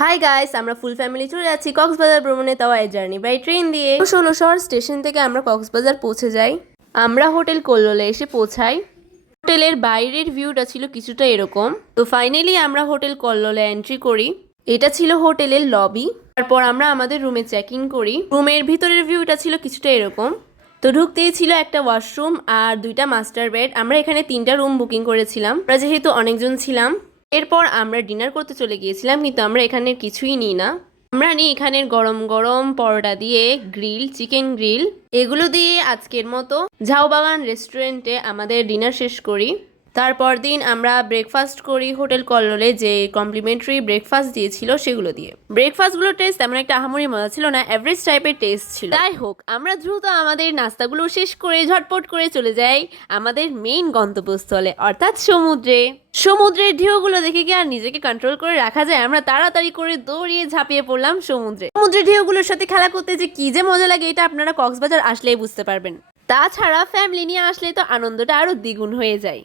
Hi guys, আমরা full family চলে যাচ্ছি কক্সবাজার ভ্রমণে, তাও এই জার্নি বাই ট্রেন দিয়ে। ১৬ শহর স্টেশন থেকে আমরা কক্সবাজার পৌঁছে যাই। আমরা হোটেল কল্লোলে এসে পৌঁছাই। হোটেলের বাইরের ভিউটা ছিল কিছুটা এরকম। তো ফাইনালি আমরা হোটেল কল্লোলে এন্ট্রি করি। এটা ছিল হোটেলের লবি। তারপর আমরা আমাদের রুমে চেক ইন করি। রুমের ভিতরের ভিউটা ছিল কিছুটা এরকম। তো ঢুকতেই ছিল একটা ওয়াশরুম আর 2টা মাস্টার বেড। আমরা এখানে 3টা রুম বুকিং করেছিলাম, আমরা যেহেতু অনেকজন ছিলাম। এরপর আমরা ডিনার করতে চলে গিয়েছিলাম, কিন্তু আমরা এখানে কিছুই নিই না। আমরা নিই এখানের গরম গরম পরোটা দিয়ে গ্রিল, চিকেন গ্রিল। এগুলো দিয়ে আজকের মতো ঝাউবাগান রেস্টুরেন্টে আমাদের ডিনার শেষ করি। তারপর দিন আমরা ব্রেকফাস্ট করি হোটেল কল্লোলে, যে কমপ্লিমেন্টারি ব্রেকফাস্ট দিয়েছিল সেগুলো দিয়ে। ব্রেকফাস্টগুলোর টেস্ট তেমন একটা আহামরি মজা ছিল না, এভারেজ টাইপের টেস্ট ছিল। যাই হোক, আমরা দ্রুত আমাদের নাস্তাগুলো শেষ করে ঝটপট করে চলে যাই আমাদের মেইন গন্তব্যস্থলে, অর্থাৎ সমুদ্রে। সমুদ্রের ঢেউগুলো দেখে কি আর নিজেকে কন্ট্রোল করে রাখা যায়? আমরা তাড়াতাড়ি করে দৌড়িয়ে ঝাঁপিয়ে পড়লাম সমুদ্রে। সমুদ্রের ঢেউগুলোর সাথে খেলা করতে যে কি যে মজা লাগে, এটা আপনারা কক্সবাজার আসলেই বুঝতে পারবেন। তাছাড়া ফ্যামিলি নিয়ে আসলে তো আনন্দটা আরো দ্বিগুণ হয়ে যায়।